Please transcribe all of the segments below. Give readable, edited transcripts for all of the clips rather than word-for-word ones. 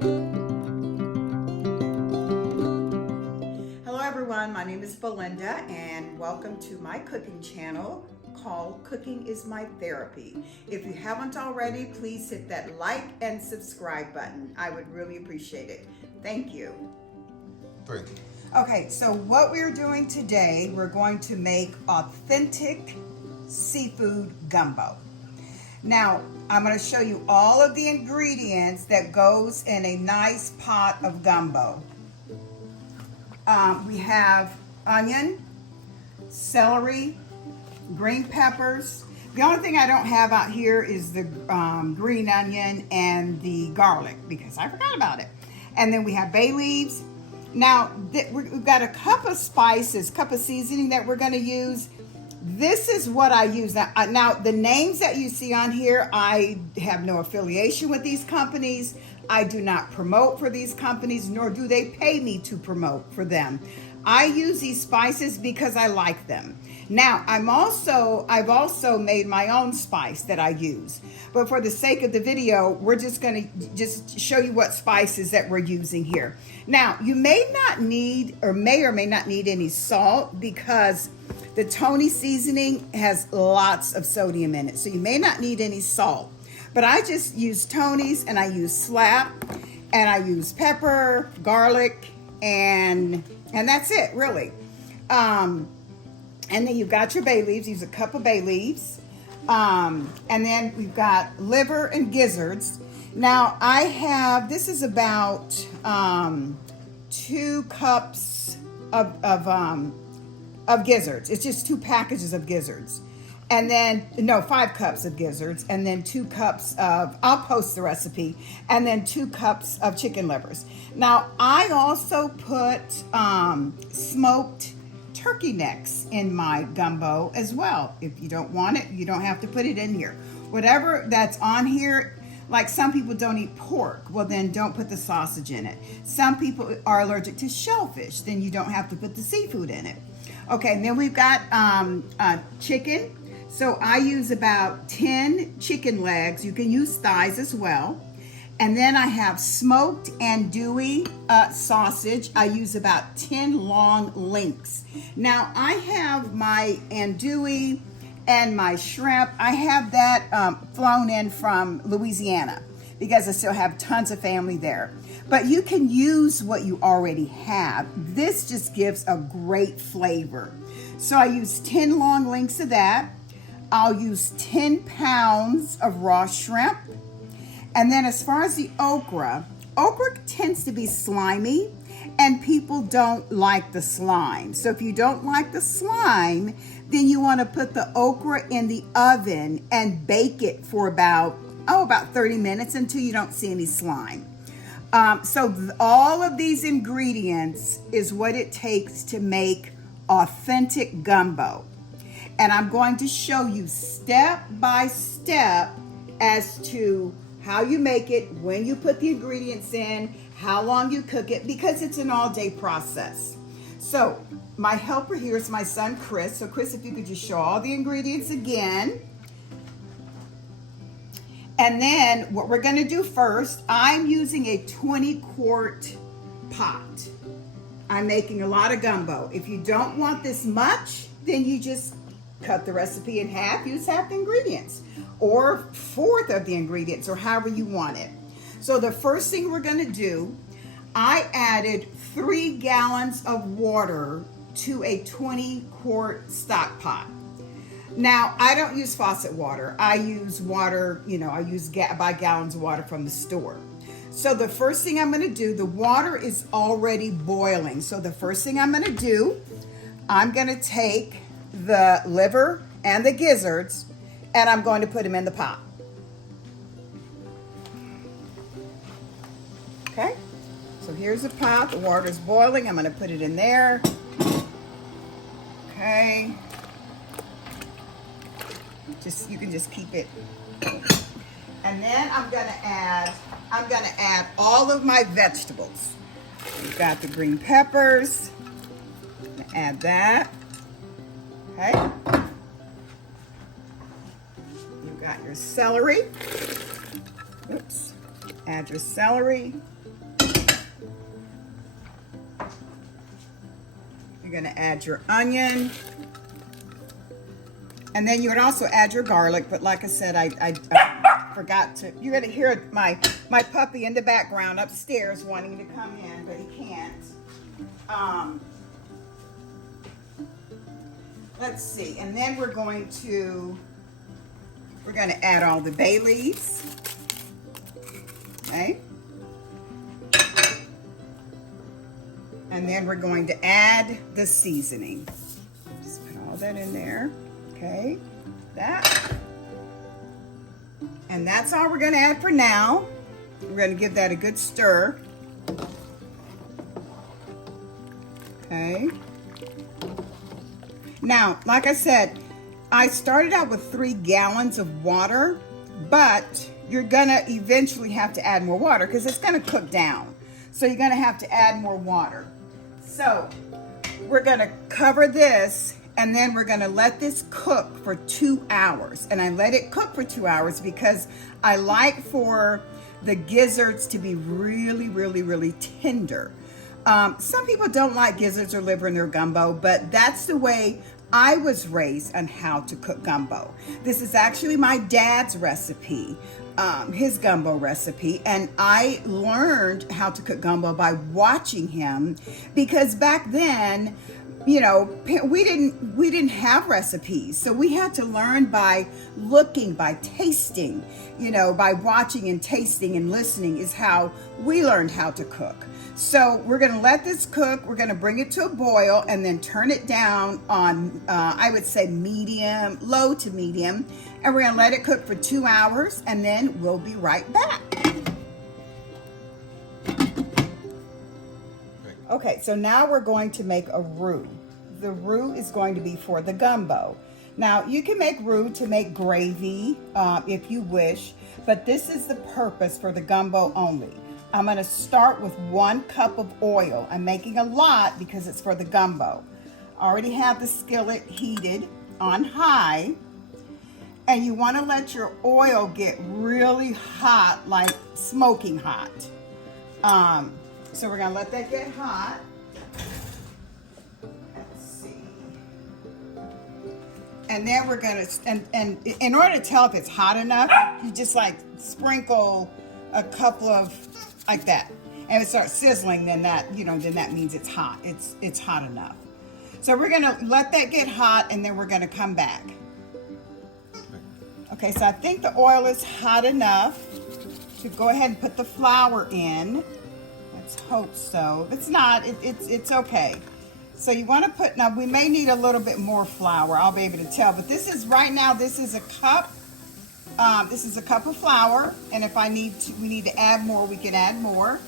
Hello everyone, my name is Belinda and welcome to my cooking channel called Cooking is My Therapy. If you haven't already, please hit that like and subscribe button. I would really appreciate it. Thank you. 3. Okay, so what we're doing today, we're going to make authentic seafood gumbo. Now, I'm going to show you all of the ingredients that goes in a nice pot of gumbo. We have onion, celery, green peppers. The only thing I don't have out here is the green onion and the garlic because I forgot about it. And then we have bay leaves. Now, we've got a cup of spices, cup of seasoning that we're going to use. This is what I use. Now, the names that you see on here, I have no affiliation with these companies. I do not promote for these companies, nor do they pay me to promote for them. I use these spices because I like them. Now, I've also made my own spice that I use. But for the sake of the video, we're just going to show you what spices that we're using here. Now, you may not need or may not need any salt because the Tony seasoning has lots of sodium in it. So you may not need any salt. But I just use Tony's and I use slap and I use pepper, garlic, and that's it really. And then you've got your bay leaves. Use a cup of bay leaves. And then we've got liver and gizzards. Now I have, this is about 2 cups of gizzards. It's just 2 packages of gizzards. And then, no, 5 cups of gizzards. And then 2 cups of, I'll post the recipe. And then 2 cups of chicken livers. Now I also put smoked turkey necks in my gumbo as well. If you don't want it, you don't have to put it in here. Whatever that's on here, like some people don't eat pork, well then don't put the sausage in it. Some people are allergic to shellfish, then you don't have to put the seafood in it. Okay, and then we've got chicken. So I use about 10 chicken legs. You can use thighs as well. And then I have smoked andouille sausage. I use about 10 long links. Now I have my andouille and my shrimp. I have that flown in from Louisiana because I still have tons of family there. But you can use what you already have. This just gives a great flavor. So I use 10 long links of that. I'll use 10 pounds of raw shrimp. And then as far as the okra tends to be slimy and people don't like the slime. So if you don't like the slime, then you want to put the okra in the oven and bake it for about 30 minutes until you don't see any slime. So all of these ingredients is what it takes to make authentic gumbo. And I'm going to show you step by step as to how you make it, when you put the ingredients in, how long you cook it, because it's an all-day process. So my helper here is my son, Chris. So Chris, if you could just show all the ingredients again. And then what we're gonna do first, I'm using a 20-quart pot. I'm making a lot of gumbo. If you don't want this much, then you just cut the recipe in half, use half the ingredients, or 1/4 of the ingredients, or however you want it. So the first thing we're gonna do, I added 3 gallons of water to a 20-quart stock pot. Now, I don't use faucet water. I use water, I buy gallons of water from the store. So the first thing I'm gonna do, the water is already boiling. So the first thing I'm gonna do, I'm gonna take the liver and the gizzards and I'm going to put them in the pot. Okay, so here's the pot, the water's boiling. I'm gonna put it in there. Okay. You can just keep it. And then I'm gonna add all of my vegetables. We've got the green peppers. I'm gonna add that. Okay. You've got your celery. Oops. Add your celery. You're going to add your onion. And then you would also add your garlic, but like I said, I forgot to. You're going to hear my puppy in the background upstairs wanting to come in, but he can't. Let's see. And then we're going to add all the bay leaves. Okay. And then we're going to add the seasoning. Just put all that in there. Okay. That. And that's all we're going to add for now. We're going to give that a good stir. Okay. Now, like I said, I started out with 3 gallons of water, but you're gonna eventually have to add more water because it's gonna cook down. So you're gonna have to add more water. So we're gonna cover this and then we're gonna let this cook for 2 hours. And I let it cook for 2 hours because I like for the gizzards to be really, really, really tender. Some people don't like gizzards or liver in their gumbo, but that's the way I was raised on how to cook gumbo. This is actually my dad's recipe, his gumbo recipe, and I learned how to cook gumbo by watching him because back then, you know, we didn't have recipes, so we had to learn by looking, by tasting, you know, by watching and tasting and listening is how we learned how to cook. So we're going to let this cook. We're going to bring it to a boil and then turn it down on, I would say medium, low to medium. And we're going to let it cook for 2 hours and then we'll be right back. Okay, so now we're going to make a roux. The roux is going to be for the gumbo. Now you can make roux to make gravy if you wish, but this is the purpose for the gumbo only. I'm going to start with 1 cup of oil. I'm making a lot because it's for the gumbo. I already have the skillet heated on high. And you want to let your oil get really hot, like smoking hot. So we're going to let that get hot. Let's see. And then we're going to, and in order to tell if it's hot enough, you just like sprinkle a couple of, like that, and it starts sizzling, then that, you know, then that means it's hot. It's hot enough. So we're gonna let that get hot, and then we're gonna come back. Okay, so I think the oil is hot enough to go ahead and put the flour in. Let's hope so. If it's not, it's okay. So you want to put, now we may need a little bit more flour. I'll be able to tell, but this is right now. This is a cup. This is a cup of flour, and if we need to add more, we can add more.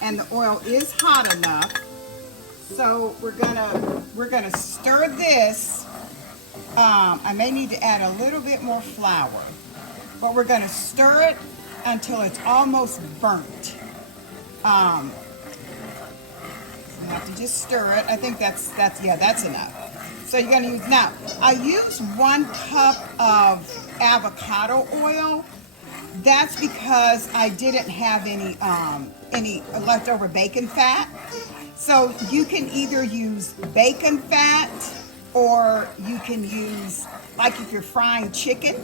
And the oil is hot enough, so we're gonna stir this. I may need to add a little bit more flour, but we're gonna stir it until it's almost burnt. You have to just stir it. I think that's enough. So you're gonna use, now I use 1 cup of avocado oil. That's because I didn't have any leftover bacon fat. So you can either use bacon fat, or you can use, like if you're frying chicken,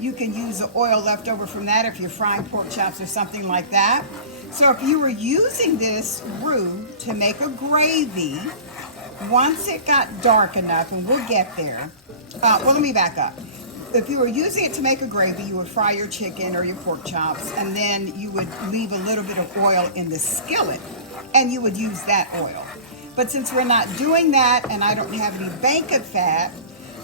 you can use the oil left over from that if you're frying pork chops or something like that. So if you were using this roux to make a gravy, once it got dark enough, and we'll get there, well, let me back up. If you were using it to make a gravy, you would fry your chicken or your pork chops, and then you would leave a little bit of oil in the skillet, and you would use that oil. But since we're not doing that, and I don't have any bacon fat,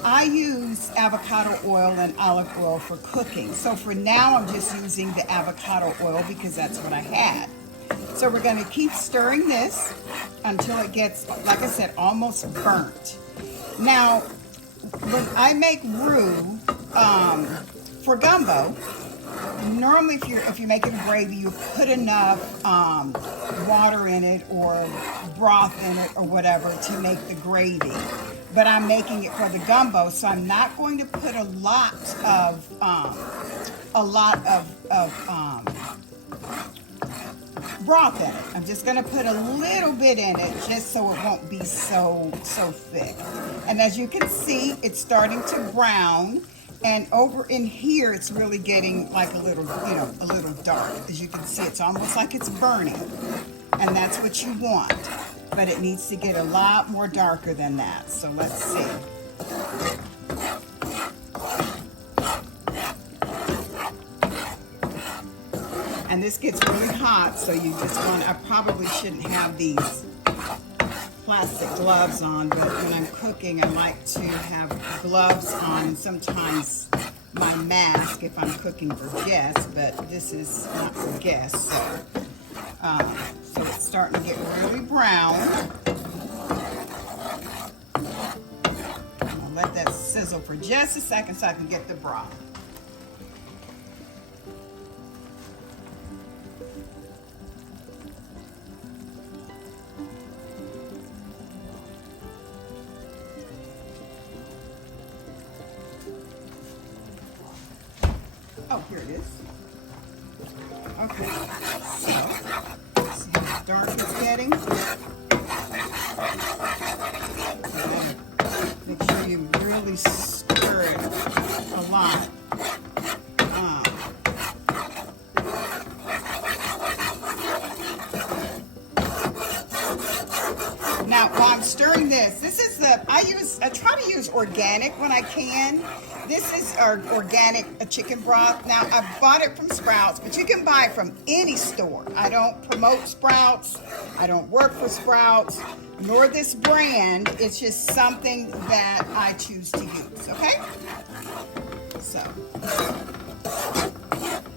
I use avocado oil and olive oil for cooking. So for now, I'm just using the avocado oil because that's what I had. So we're going to keep stirring this until it gets, like I said, almost burnt. Now, when I make roux for gumbo, normally if you're making a gravy, you put enough water in it or broth in it or whatever to make the gravy. But I'm making it for the gumbo, so I'm not going to put a lot of broth in it. I'm just gonna put a little bit in it just so it won't be so thick. And as you can see, it's starting to brown. And over in here, it's really getting like a little, a little dark. As you can see, it's almost like it's burning. And that's what you want. But it needs to get a lot more darker than that. So let's see. And this gets really hot, so you just want, I probably shouldn't have these plastic gloves on, but when I'm cooking, I like to have gloves on, sometimes my mask if I'm cooking for guests, but this is not for guests, so it's starting to get really brown. I'm gonna let that sizzle for just a second so I can get the broth. Oh, here it is. Okay, so see how dark it's getting. Make sure you really stir it a lot. Now, while I'm stirring this is I try to use organic when I can. This is our organic chicken broth. Now, I bought it from Sprouts, but you can buy it from any store. I don't promote Sprouts. I don't work for Sprouts, nor this brand. It's just something that I choose to use, okay? So,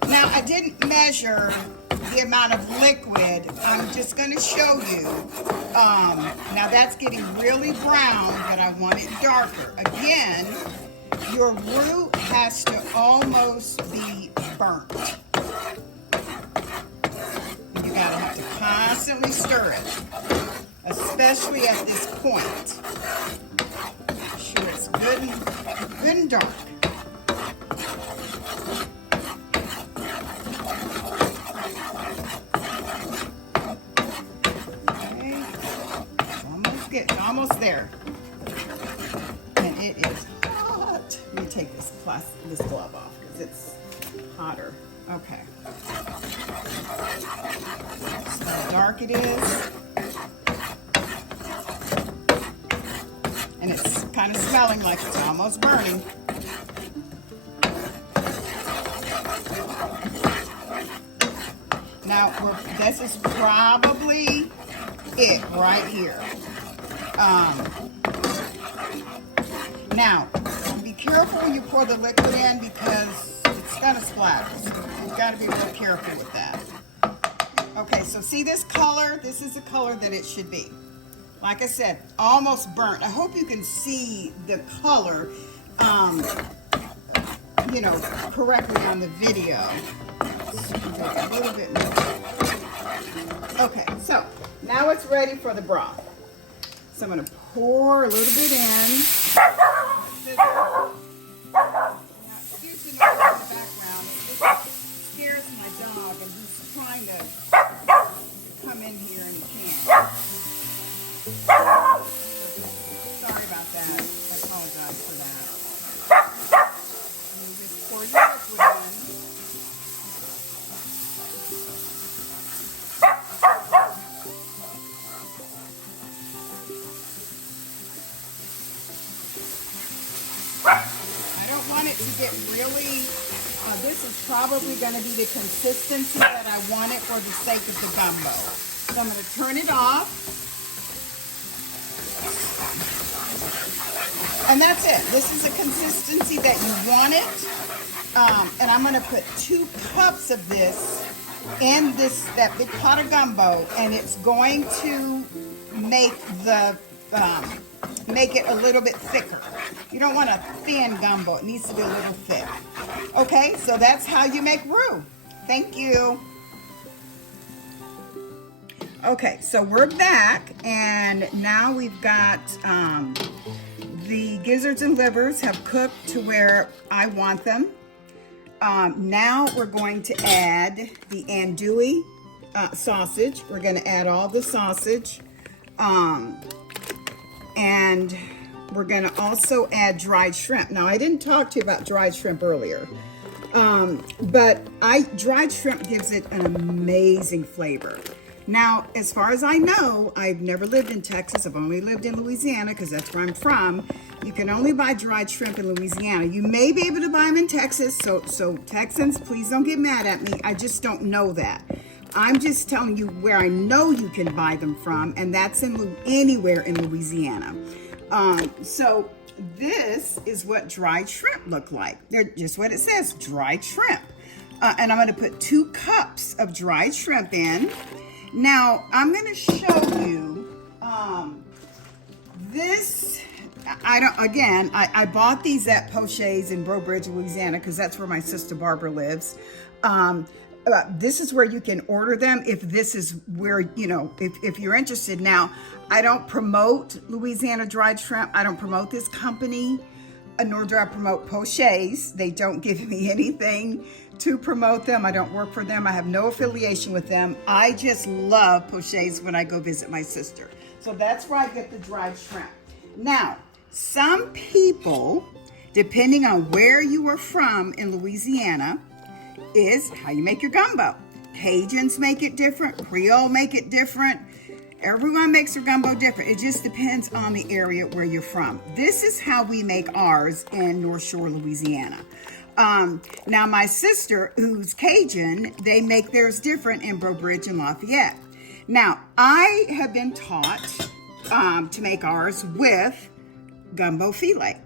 now I didn't measure the amount of liquid. I'm just going to show you. Now that's getting really brown, but I want it darker. Again, your roux has to almost be burnt. You gotta have to constantly stir it, especially at this point. Make sure it's good and dark. It's almost there, and it is hot. Let me take this glove off because it's hotter. Okay, see how dark it is, and it's kind of smelling like it's almost burning. Now this is probably it right here. Now, be careful when you pour the liquid in because it's gonna splatter. So you've got to be real careful with that. Okay, so see this color? This is the color that it should be. Like I said, almost burnt. I hope you can see the color, correctly on the video. A little bit more. Okay, so now it's ready for the broth. So I'm going to pour a little bit in. Now, excuse the noise in the background. It scares my dog, and he's trying to come in here and he can't. Sorry about that. I apologize for that. And you just pour your liquid in. To get really, this is probably going to be the consistency that I want it for the sake of the gumbo. So I'm going to turn it off. And that's it. This is the consistency that you want it. And I'm going to put 2 cups of this in that big pot of gumbo, and it's going to make it a little bit thicker. You don't want a thin gumbo. It needs to be a little thick. Okay, so that's how you make roux. Thank you. Okay, so we're back, and now we've got the gizzards and livers have cooked to where I want them. Now we're going to add the andouille sausage. We're going to add all the sausage. And we're going to also add dried shrimp. Now, I didn't talk to you about dried shrimp earlier. But dried shrimp gives it an amazing flavor. Now, as far as I know, I've never lived in Texas. I've only lived in Louisiana because that's where I'm from. You can only buy dried shrimp in Louisiana. You may be able to buy them in Texas. So Texans, please don't get mad at me. I just don't know that. I'm just telling you where I know you can buy them from, and that's anywhere in Louisiana. So this is what dried shrimp look like. They're just what it says, dried shrimp. And I'm going to put 2 cups of dried shrimp in. Now, I'm going to show you this. I bought these at Poche's in Breaux Bridge, Louisiana, because that's where my sister Barbara lives. This is where you can order them if this is where, if you're interested. Now, I don't promote Louisiana dried shrimp. I don't promote this company, nor do I promote Poche's. They don't give me anything to promote them. I don't work for them. I have no affiliation with them. I just love Poche's when I go visit my sister. So that's where I get the dried shrimp. Now, some people, depending on where you are from in Louisiana, is how you make your gumbo. Cajuns make it different. Creole make it different. Everyone makes their gumbo different. It just depends on the area where you're from. This is how we make ours in North Shore, Louisiana. Now, my sister, who's Cajun, they make theirs different in Breaux Bridge and Lafayette. Now, I have been taught to make ours with gumbo filet.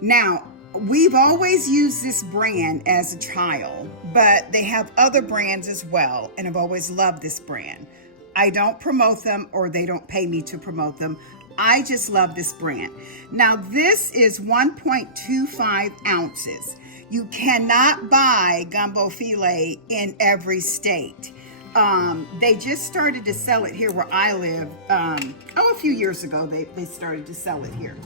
Now, we've always used this brand as a child, but they have other brands as well, and I've always loved this brand. I don't promote them, or they don't pay me to promote them. I just love this brand. Now, this is 1.25 ounces. You cannot buy gumbo filet in every state. They just started to sell it here where I live. A few years ago, they started to sell it here.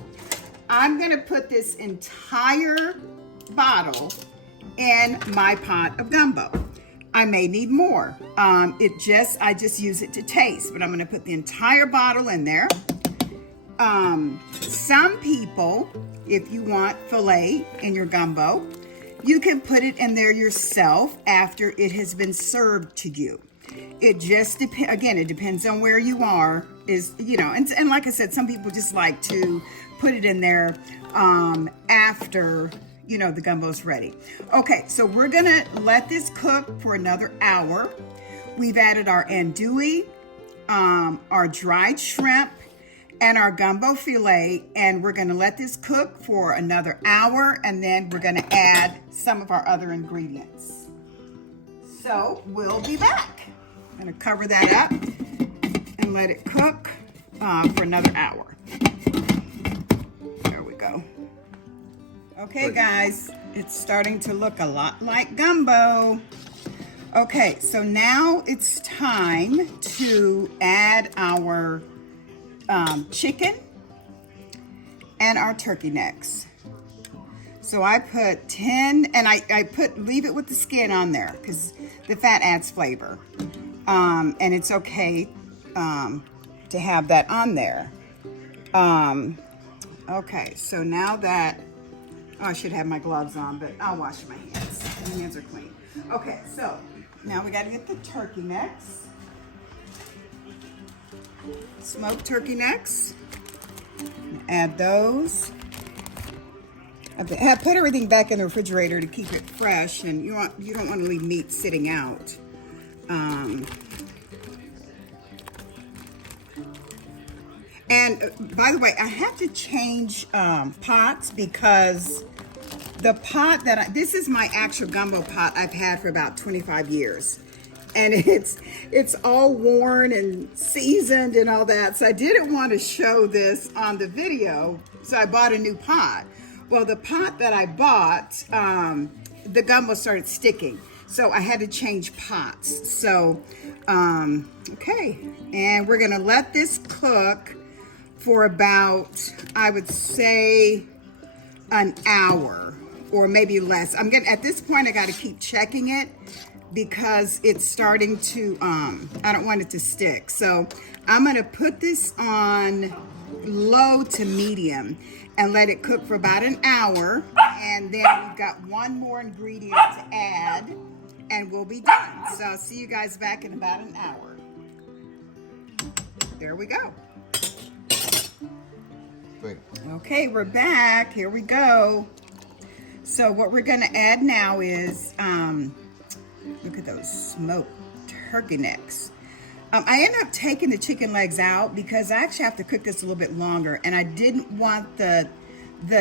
I'm going to put this entire bottle in my pot of gumbo. I may need more. I just use it to taste, but I'm going to put the entire bottle in there. Some people, if you want filet in your gumbo, you can put it in there yourself after it has been served to you. It just depends. Again, it depends on where you are. And like I said, some people just like to put it in there after the gumbo's ready. Okay, so we're gonna let this cook for another hour. We've added our andouille, our dried shrimp, and our gumbo filet, and we're gonna let this cook for another hour, and then we're gonna add some of our other ingredients. So we'll be back. I'm gonna cover that up and let it cook for another hour. There we go. Okay, guys, it's starting to look a lot like gumbo. Okay, so now it's time to add our chicken and our turkey necks. So I put 10, and I leave it with the skin on there because the fat adds flavor. And it's okay to have that on there. Okay, so now that, I should have my gloves on, but I'll wash my hands. My hands are clean. Okay, so now we got to get the turkey necks. Smoked turkey necks. Add those. I put everything back in the refrigerator to keep it fresh, and you don't want to leave meat sitting out. And by the way, I have to change pots because the pot this is my actual gumbo pot I've had for about 25 years. And it's all worn and seasoned and all that. So I didn't want to show this on the video. So I bought a new pot. Well, the pot that I bought, the gumbo started sticking. So I had to change pots. So, okay. And we're going to let this cook for about, I would say, an hour or maybe less. At this point, I got to keep checking it because it's starting to, I don't want it to stick. So I'm gonna put this on low to medium and let it cook for about an hour. And then we've got one more ingredient to add and we'll be done. So I'll see you guys back in about an hour. There we go. Wait. Okay, we're back. Here we go. So what we're gonna add now is, look at those smoked turkey necks. I ended up taking the chicken legs out because I actually have to cook this a little bit longer, and I didn't want the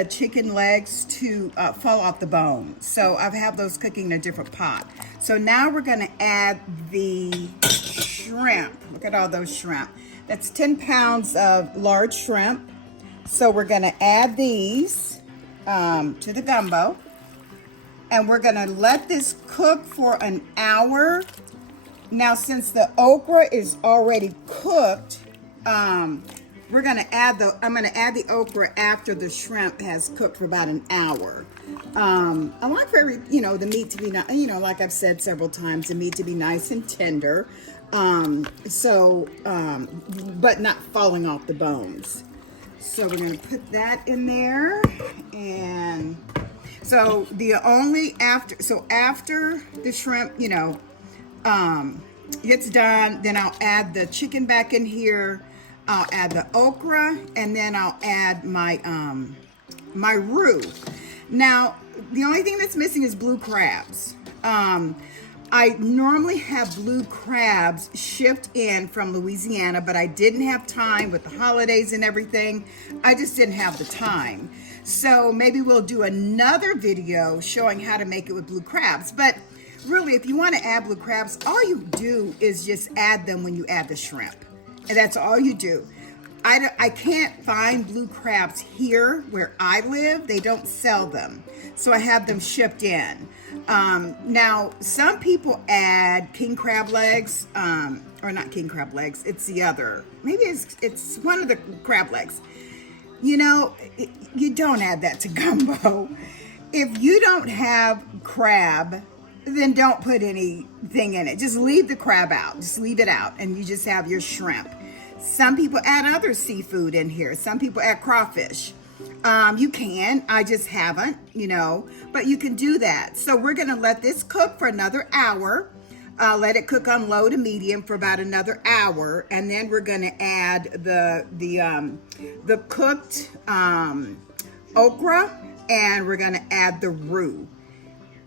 chicken legs to fall off the bone. So I have those cooking in a different pot. So now we're gonna add the shrimp. Look at all those shrimp. That's 10 pounds of large shrimp. So we're gonna add these to the gumbo. And we're gonna let this cook for an hour. Now, since the okra is already cooked, we're gonna add I'm gonna add the okra after the shrimp has cooked for about an hour. I want for the meat to be, like I've said several times, the meat to be nice and tender, but not falling off the bones. So we're gonna put that in there, and so after the shrimp, gets done, then I'll add the chicken back in here. I'll add the okra, and then I'll add my my roux. Now, the only thing that's missing is blue crabs. I normally have blue crabs shipped in from Louisiana, but I didn't have time with the holidays and everything. I just didn't have the time. So maybe we'll do another video showing how to make it with blue crabs. But really, if you want to add blue crabs, all you do is just add them when you add the shrimp. And that's all you do. I can't find blue crabs here where I live. They don't sell them. So I have them shipped in. Now, some people add king crab legs, or not king crab legs. It's the other. Maybe it's one of the crab legs. You don't add that to gumbo. If you don't have crab, then don't put anything in it. Just leave the crab out. Just leave it out, and you just have your shrimp. Some people add other seafood in here. Some people add crawfish. You can. I just haven't, but you can do that. So we're going to let this cook for another hour. Let it cook on low to medium for about another hour, and then we're going to add the cooked okra, and we're going to add the roux,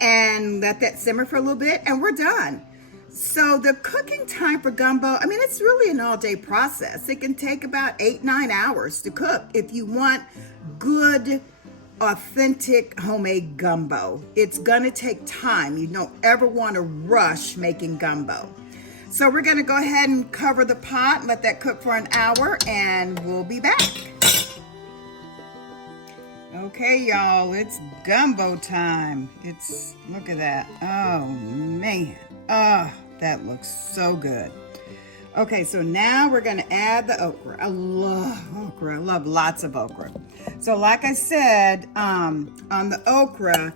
and let that simmer for a little bit, and we're done. So the cooking time for gumbo, it's really an all-day process. It can take about 8-9 hours to cook if you want good, authentic homemade gumbo. It's gonna take time. You don't ever want to rush making gumbo. So we're gonna go ahead and cover the pot and let that cook for an hour, and we'll be back. Okay, y'all, it's gumbo time. Look at that. Oh, man. Oh, that looks so good. Okay, so now we're gonna add the okra. I love okra. I love lots of okra. So like I said, on the okra,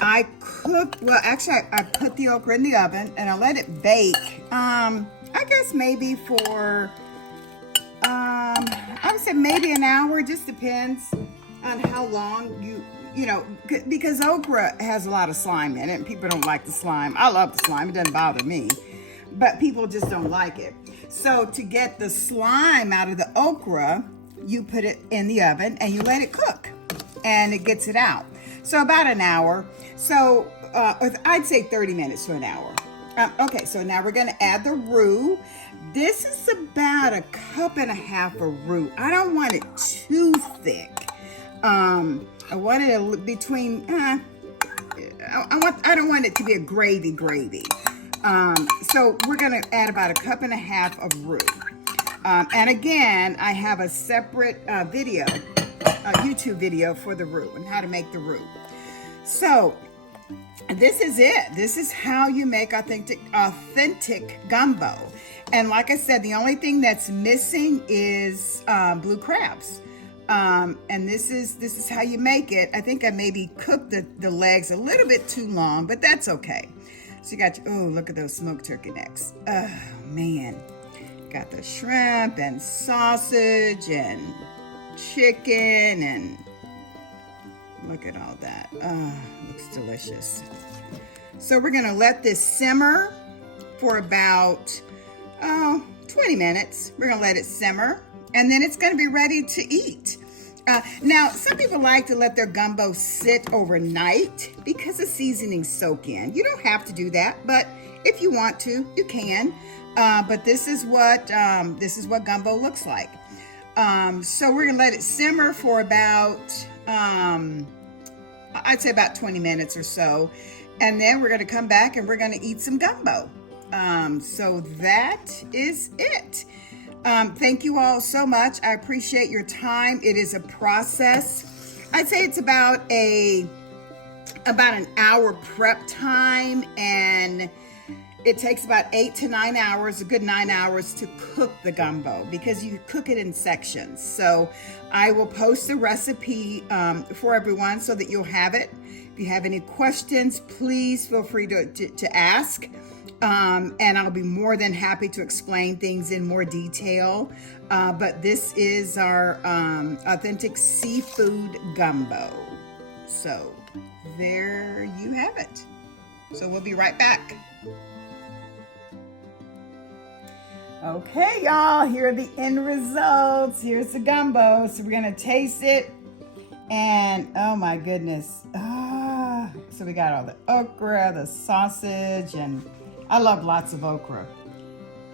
I put the okra in the oven and I let it bake. I guess maybe for, I would say maybe an hour. It just depends on how long because okra has a lot of slime in it, and people don't like the slime. I love the slime. It doesn't bother me, but people just don't like it. So to get the slime out of the okra, you put it in the oven and you let it cook, and it gets it out. So about an hour. So I'd say 30 minutes to an hour. Okay, so now we're gonna add the roux. This is about 1.5 cups of roux. I don't want it too thick. I want it between, I don't want it to be a gravy. So we're gonna add about 1.5 cups of roux. And again, I have a separate video, a YouTube video for the roux and how to make the roux. So this is it. This is how you make authentic gumbo. And like I said, the only thing that's missing is blue crabs. And this is how you make it. I think I maybe cooked the legs a little bit too long, but that's okay. So you got, oh, look at those smoked turkey necks. Oh, man. Got the shrimp and sausage and chicken and look at all that. Oh, looks delicious. So we're gonna let this simmer for about 20 minutes. We're gonna let it simmer and then it's gonna be ready to eat. Now, some people like to let their gumbo sit overnight because the seasonings soak in. You don't have to do that, but if you want to, you can. But this is what gumbo looks like. So we're gonna let it simmer for about, I'd say about 20 minutes or so. And then we're gonna come back and we're gonna eat some gumbo. So that is it. Thank you all so much. I appreciate your time. It is a process. I'd say it's about an hour prep time, and it takes about 8 to 9 hours, a good 9 hours to cook the gumbo because you cook it in sections. So I will post the recipe for everyone so that you'll have it. If you have any questions, please feel free to ask. And I'll be more than happy to explain things in more detail. But this is our authentic seafood gumbo. So there you have it. So we'll be right back. Okay, y'all, here are the end results. Here's the gumbo. So we're gonna taste it. And oh my goodness. So we got all the okra, the sausage, and I love lots of okra.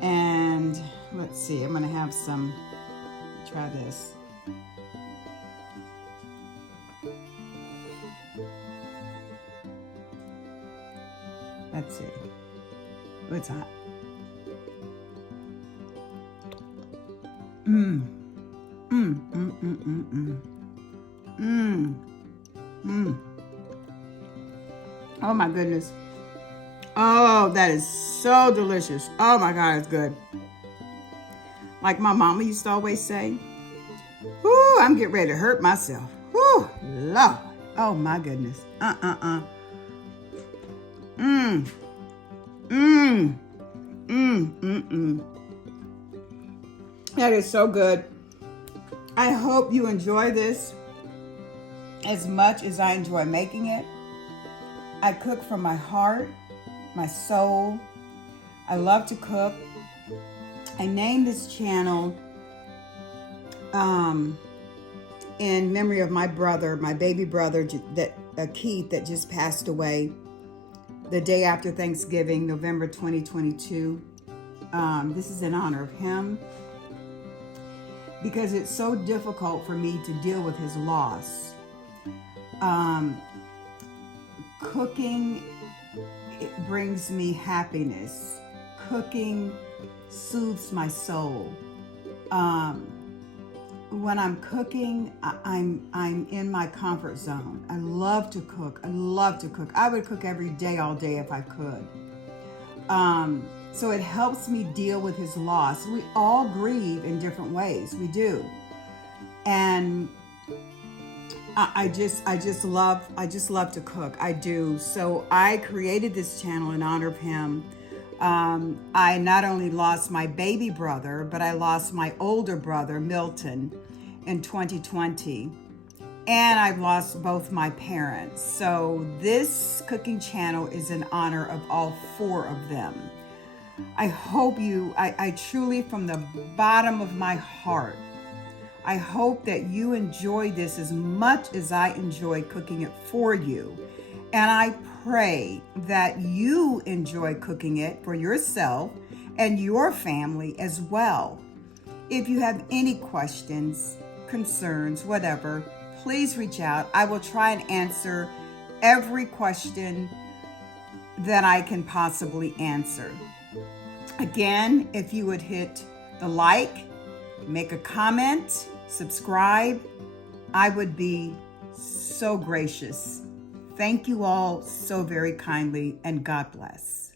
And let's see, I'm gonna have some, try this. Let's see. Oh, it's hot. Oh my goodness. Oh, that is so delicious. Oh my God, it's good. Like my mama used to always say, whoo, I'm getting ready to hurt myself. Whoo, Lord. Oh my goodness. That is so good. I hope you enjoy this as much as I enjoy making it. I cook from my heart, my soul. I love to cook. I named this channel in memory of my brother, my baby brother, Keith, that just passed away the day after Thanksgiving, November 2022. This is in honor of him because it's so difficult for me to deal with his loss. Cooking, it brings me happiness. Cooking soothes my soul. When I'm cooking, I'm in my comfort zone. I love to cook. I love to cook. I would cook every day, all day if I could. So it helps me deal with his loss. We all grieve in different ways. We do. And I just love to cook. I do. So I created this channel in honor of him. I not only lost my baby brother, but I lost my older brother, Milton, in 2020. And I've lost both my parents. So this cooking channel is in honor of all four of them. I hope I truly, from the bottom of my heart, I hope that you enjoy this as much as I enjoy cooking it for you. And I pray that you enjoy cooking it for yourself and your family as well. If you have any questions, concerns, whatever, please reach out. I will try and answer every question that I can possibly answer. Again, if you would hit the like, make a comment, subscribe, I would be so gracious. Thank you all so very kindly, and God bless.